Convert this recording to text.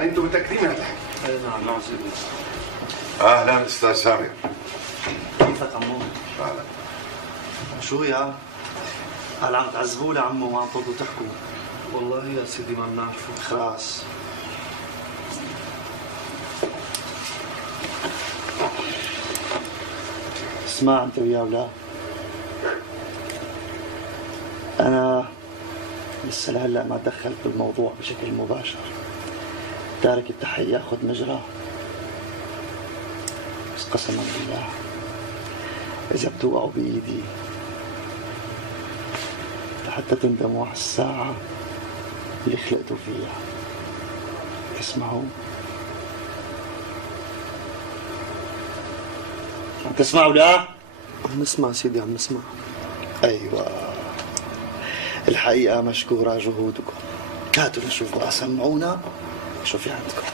يعني انتم متاكدين من هالحكي؟ اي نعم نعم سيدي. اهلا استاذ سامر. كيفك عمو؟ اهلا. شو يا؟ هل عم تعذبوا لي عمو وعم تقعدوا تحكوا؟ والله يا سيدي ما بنعرفه. خلاص. اسمع انت وياه ولا؟ انا لسه لهلا ما دخلت بالموضوع بشكل مباشر. تارك التحقيق ياخذ مجراه. بس قسما بالله اذا بتوقعوا بايدي لحتى تندموا على الساعة اللي خلقتوا فيها. تسمعوا؟ عم تسمعوا لا؟ عم نسمع سيدي عم نسمع. ايوه الحقيقة مشكورة جهودكم. هاتوا نشوف بقى، سمعونا شو في عندكم.